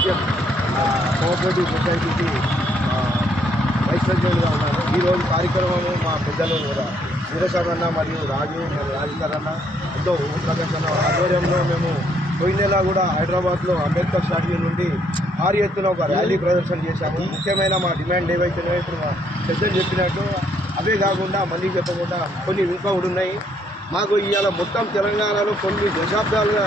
BJP cooperative సొసైటీకి vice ప్రెసిడెంట్గా ఉన్నాను. ఈరోజు కార్యక్రమము మా పెద్దలు వీరశంకరన్న మరియు రాజేశ్వర్ అన్న ఎంతో ప్రకాశ్ అన్న ఆధ్వర్యంలో మేము పోయిన నెల కూడా హైదరాబాద్లో అంబేద్కర్ స్టాట్యూ నుండి భారీ ఎత్తున ఒక ర్యాలీ ప్రదర్శన చేశాము. ముఖ్యమైన మా డిమాండ్ ఏవైతున్నాయో ఇప్పుడు మా పెద్దలు చెప్పినట్టు అవే కాకుండా మళ్ళీ చెప్పకుండా కొన్ని ఇంకా ఉన్నాయి. మాకు ఇవాళ మొత్తం తెలంగాణలో కొన్ని దశాబ్దాలుగా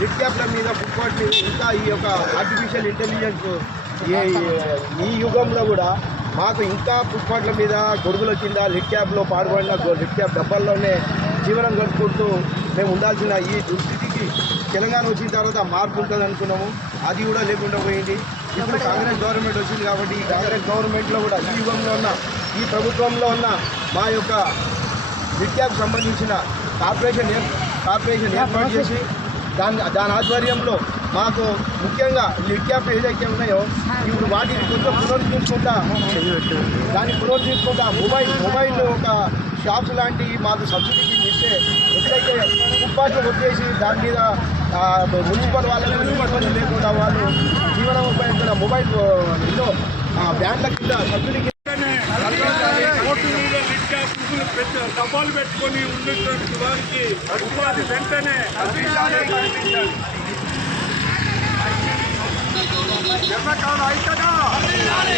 లిట్క్యాప్ల మీద ఫుట్పాత్ మీద ఇంకా ఈ యొక్క ఆర్టిఫిషియల్ ఇంటెలిజెన్స్ ఈ యుగంలో కూడా మాకు ఇంకా ఫుట్పాత్ల మీద గొడుగుల కింద లిట్క్యాప్లో పాడుబడిన లిట్క్యాప్ డబ్బాల్లోనే జీవనం గడుపుకుంటూ మేము ఉండాల్సిన ఈ దుస్థితికి తెలంగాణ వచ్చిన తర్వాత మార్పు ఉంటుంది అనుకున్నాము. అది కూడా లేకుండా పోయింది. ఇప్పుడు కాంగ్రెస్ గవర్నమెంట్ వచ్చింది కాబట్టి ఈ కాంగ్రెస్ గవర్నమెంట్లో కూడా ఈ యుగంలో ఉన్న ఈ ప్రభుత్వంలో ఉన్న మా యొక్క లిట్క్యాప్ సంబంధించిన కార్పొరేషన్ ఏర్పాటు చేసి దాని ఆధ్వర్యంలో మాకు ముఖ్యంగా లిట్క్యాప్ ఏదైతే ఉన్నాయో ఇప్పుడు వాటిని కొంచెం పునరుద్ధరించుకుంటా మొబైల్ ఒక షాప్స్ లాంటివి మాకు సబ్సిడీకి ఇస్తే ఎట్లయితే ఫుట్పాత్లు కొట్టేసి దాని మీద మున్సిపల్ వాళ్ళకి ఇబ్బంది లేకుండా వాళ్ళు జీవనోపాయం మొబైల్ ఎన్నో బ్యాండ్ల కింద సబ్సిడీకి డబ్బాలు పెట్టుకొని ఉన్నటువంటి వారికి ఉపాధి వెంటనే ఎర్రకాల ఐక్యత వర్ధిల్లాలి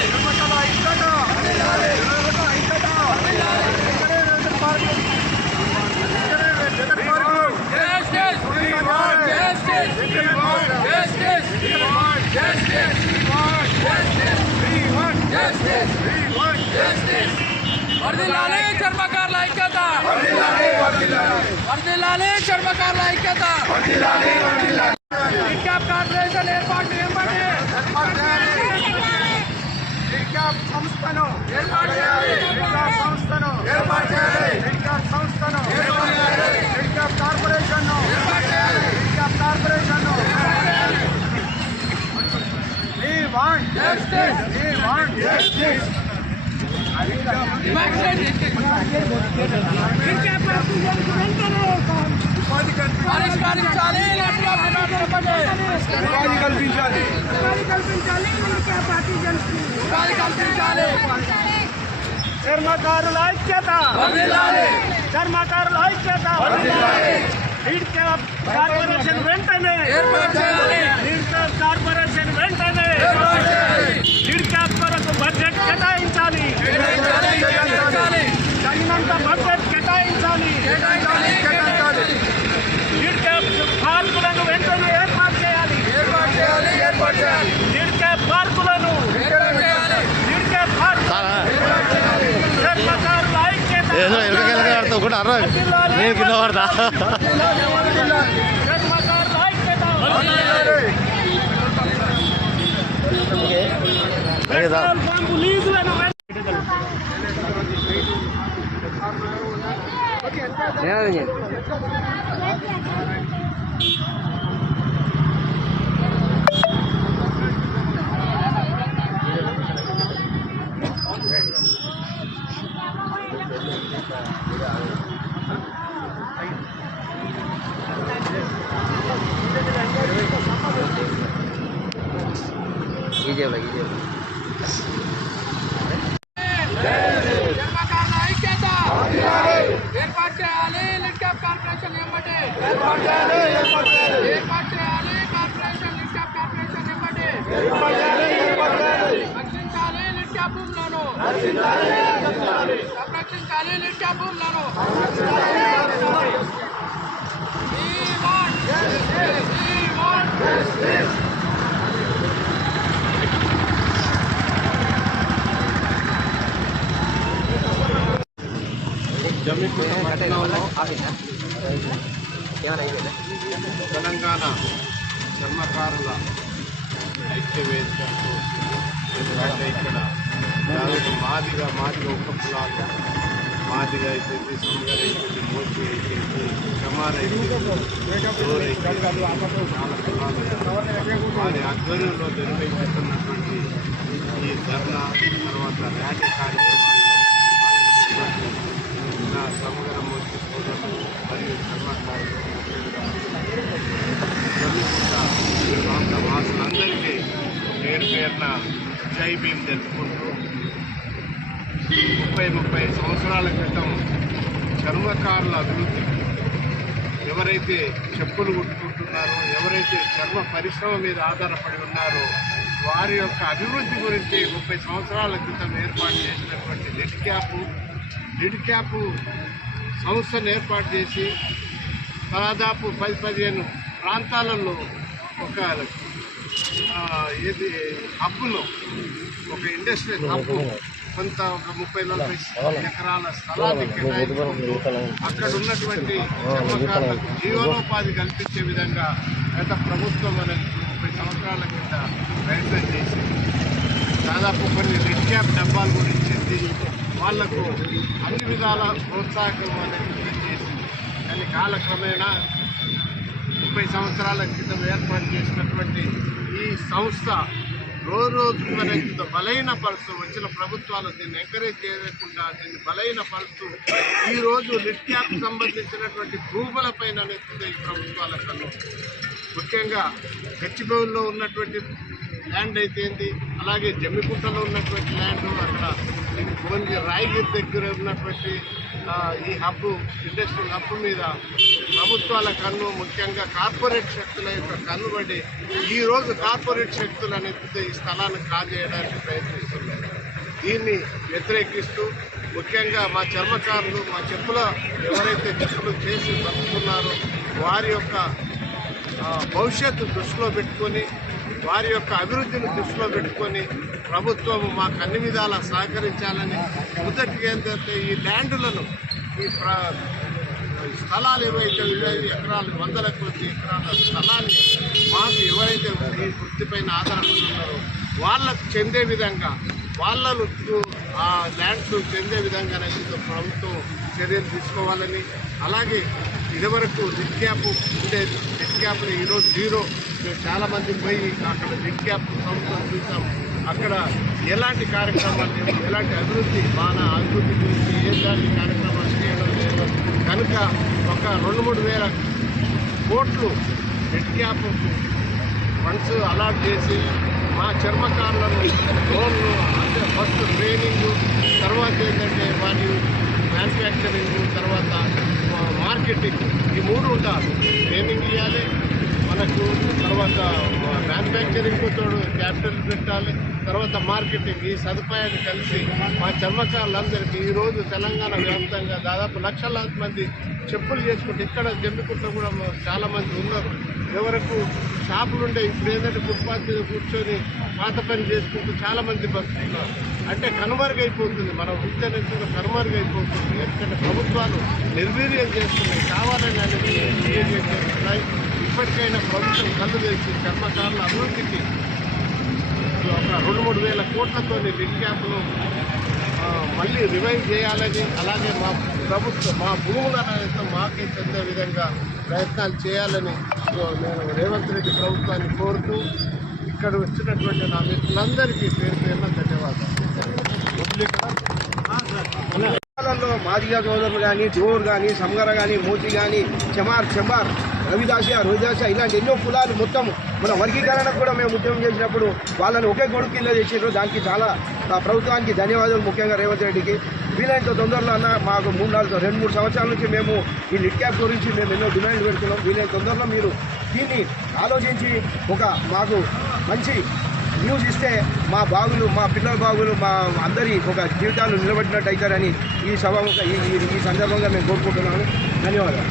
చర్మకారుల ఐక్యత, వర్ధిల్లాలి చర్మకారుల ఐక్యత. లిట్క్యాప్ కార్పొరేషన్ ఏర్పాటు చేయమని లిట్క్యాప్ సంస్థను ఏర్పాటు చేయాలి, లిట్క్యాప్ సంస్థను ఏర్పాటు చేయాలి, లిట్క్యాప్ సంస్థను ఏర్పాటు చేయాలి, లిట్క్యాప్ కార్పొరేషన్ను ఏర్పాటు చేయాలి, లిట్క్యాప్ కార్పొరేషన్ను We want justice. We want justice. పరిష్కరించాలి, ఉపాధి కల్పించాలి. ఉపాధి కల్పించాలి. చర్మకారుల ఐక్యత, చర్మకారుల ఐక్యత. లిట్క్యాప్ కార్పొరేషన్ వెంటనే ఏర్పాటు చేయాలి, లిట్క్యాప్ కార్పొరేషన్ వెంటనే లిట్క్యాప్ కొరకు బడ్జెట్ కేటాయించాలి, తగినంత బడ్జెట్ కేటాయించాలి. లిట్క్యాప్ పార్కులను వెంటనే ఏర్పాటు చేయాలి, లిట్క్యాప్ పార్కులను లిట్క్యాప్ చర్మకారుల ఐక్యత. నేను కింద పడతా చర్మకారుల ఐక్యత. పెట్రోల్ పంపు లీజులను చర్మకారుల ఐక్యత ఏర్పాటు చేయాలి. లిట్క్యాప్ కార్పొరేషన్ ఏమంటే ఏర్పాటు చేయాలి. కార్పొరేషన్ లిట్క్యాప్ కార్పొరేషన్ ఏమంటే రక్షించాలి. లిట్క్యాప్ భూములను సంరక్షించాలి. లిట్క్యాప్ భూములను తెలంగాణ చర్మకారుల ఐక్యవేదికకు ఇక్కడ మాదిగా ఒక్క కులాలు మాదిగా అయిపోయింది, సుందర అయిపోయింది, మోచి అయిపోయింది, చమార్ అయిపోయింది, డోర్ అయిపోయింది, చాలా కులాలు వారి ఆధ్వర్యంలో నిర్వహిస్తున్నటువంటి ఈ ధర్నా తర్వాత ర్యాలీ కార్యక్రమాల్లో నా సమగ్ర మోచి సోదరులు మరియు చర్మకారులు జమ్మికుంట ప్రాంత వాసులందరికీ పేరు పేరున జై భీమ్ జరుపుకుంటూ 30 సంవత్సరాల క్రితం చర్మకారుల అభివృద్ధి, ఎవరైతే చెప్పులు కుట్టుకుంటున్నారో, ఎవరైతే చర్మ పరిశ్రమ మీద ఆధారపడి ఉన్నారో వారి యొక్క అభివృద్ధి గురించి 30 సంవత్సరాల క్రితం ఏర్పాటు చేసినటువంటి లిడ్ క్యాప్ సంస్థను ఏర్పాటు చేసి దాదాపు 10-15 ప్రాంతాలలో ఒక హబ్బులో, ఒక ఇండస్ట్రియల్ హబ్బు కొంత ఒక 30-40 ఎకరాల స్థలాన్ని కేటాయించుకుంటూ అక్కడ ఉన్నటువంటి చర్మకారులకు జీవనోపాధి కల్పించే విధంగా గత ప్రభుత్వం అనేది 30 సంవత్సరాల కింద ప్రయత్నం చేసింది. దాదాపు కొన్ని లిడ్ క్యాప్ డబ్బాలు కూడా ఇచ్చింది, వాళ్లకు అన్ని విధాల ప్రోత్సాహం అనేది చేసింది. కానీ కాలక్రమేణా 30 సంవత్సరాల క్రితం ఏర్పాటు చేసినటువంటి ఈ సంస్థ రోజు బలహీనపరుస్తూ వచ్చిన ప్రభుత్వాలు దీన్ని ఎంకరేజ్ చేయకుండా దీన్ని బలహీనపరుస్తూ ఈరోజు లిడ్ క్యాప్ సంబంధించినటువంటి భూములపైన నెత్తుతుంది ఈ ప్రభుత్వాల కన్ను. ముఖ్యంగా గచ్చిబౌలిలో ఉన్నటువంటి ల్యాండ్ అయితే ఏంది, అలాగే జమ్మికుంటలో ఉన్నటువంటి ల్యాండ్, అక్కడ రాయగిరి దగ్గర ఉన్నటువంటి ఈ హబ్బు, ఇండస్ట్రియల్ హబ్బు మీద ప్రభుత్వాల కన్ను, ముఖ్యంగా కార్పొరేట్ శక్తుల యొక్క కన్నుబడి ఈరోజు కార్పొరేట్ శక్తులు అనేది ఈ స్థలాన్ని కాజేయడానికి ప్రయత్నిస్తున్నారు. దీన్ని వ్యతిరేకిస్తూ ముఖ్యంగా మా చర్మకారులు, మా ఎవరైతే చెప్పులు చేసి బతుకున్నారో వారి యొక్క భవిష్యత్తు దృష్టిలో పెట్టుకొని, వారి యొక్క అభివృద్ధిని దృష్టిలో పెట్టుకొని ప్రభుత్వం మాకు అన్ని విధాలా సహకరించాలని, మొదటిగా ఏంటంటే ఈ ల్యాండులను, ఈ స్థలాలు ఏవైతే 25 ఎకరాలు, 100 కొద్ది ఎకరాల స్థలాన్ని మాకు ఎవరైతే ఈ వృత్తిపైన ఆధారపడుతున్నారో వాళ్ళకు చెందే విధంగా, వాళ్ళకు ఆ ల్యాండ్స్ చెందే విధంగా ప్రభుత్వం చర్యలు తీసుకోవాలని, అలాగే ఇదివరకు లిడ్ క్యాప్ ఉండేది, లిడ్ క్యాప్ని ఈరోజు జీరో. మేము చాలామంది పోయి అక్కడ లిడ్ క్యాప్ ప్రభుత్వం చూసాం, అక్కడ ఎలాంటి కార్యక్రమాలు లేవు, ఎలాంటి అభివృద్ధి గురించి ఎలాంటి కార్యక్రమాలు చేయడం లేదు. కనుక ఒక 2-3 వేల కోట్లు లిడ్ క్యాప్ ఫండ్స్ అలాట్ చేసి మా చర్మకారులను లోన్లు, అంటే ఫస్ట్ ట్రైనింగ్, తర్వాత ఏంటంటే వాటి మ్యానుఫ్యాక్చరింగ్, తర్వాత మార్కెటింగ్, ఈ 3 ఉండాలి. ట్రైనింగ్ ఇవ్వాలి మనకు, తర్వాత మ్యానుఫ్యాక్చరింగ్ తోడు క్యాపిటల్ పెట్టాలి, తర్వాత మార్కెటింగ్, ఈ సదుపాయాన్ని కలిసి మా చర్మకారులందరికీ ఈరోజు తెలంగాణ వ్యాప్తంగా దాదాపు లక్షలాది మంది చెప్పులు చేసుకుంటే, ఇక్కడ జమ్మికుంట కూడా చాలామంది ఉన్నారు. ఎవరకు షాపులు ఉండే ఇప్పుడు ఏంటంటే ఫుట్పాత్ మీద కూర్చొని పాత పని చేసుకుంటూ చాలామంది బతుకుతున్నారు. అంటే కనుమరుగైపోతుంది, మన వృత్తి అనేది కనుమరుగైపోతుంది. ఎందుకంటే ప్రభుత్వాలు నిర్వీర్యం చేస్తున్నాయి, కావాలని అనేది నిర్వీర్యం చేస్తున్నాయి. ఇప్పటికైనా ప్రభుత్వం కళ్ళు తెరిచి చర్మకారుల అభివృద్ధికి ఒక 2-3 వేల కోట్లతో లిడ్ క్యాప్ను మళ్ళీ రివైవ్ చేయాలని, అలాగే మా ప్రభుత్వం మా భూములను మాకే చెందే విధంగా ప్రయత్నాలు చేయాలని నేను రేవంత్ రెడ్డి ప్రభుత్వాన్ని కోరుతూ ఇక్కడ వచ్చినటువంటి నా మిత్రులందరికీ పేరు పేరున ధన్యవాదాలు. మాదిగా సోదరులు కానీ, జోర్ కానీ, సంగర కానీ, మోతి కానీ, చెమార్, రవిదాసియా, రోహిదాసియా, ఇలాంటి ఎన్నో కులాలు మొత్తం మన వర్గీకరణకు కూడా మేము ఉద్యమం చేసినప్పుడు వాళ్ళని ఒకే గొడుగు కింద చేసారు. దానికి చాలా ప్రభుత్వానికి ధన్యవాదాలు, ముఖ్యంగా రేవంత్ రెడ్డికి. వీలైనంత తొందరలో అన్న మాకు 2-3 సంవత్సరాల నుంచి మేము ఈ లిడ్ క్యాప్ గురించి మేము ఎన్నో డిమాండ్లు పెడుతున్నాం. వీలైనంత తొందరలో మీరు దీన్ని ఆలోచించి మాకు మంచి న్యూస్ ఇస్తే మా బాగులు, మా పిల్లల బాగులు, మా అందరి ఒక జీవితాలు నిలబడినట్టు అవుతారని ఈ సందర్భంగా మేము కోరుకుంటున్నాను. ధన్యవాదాలు.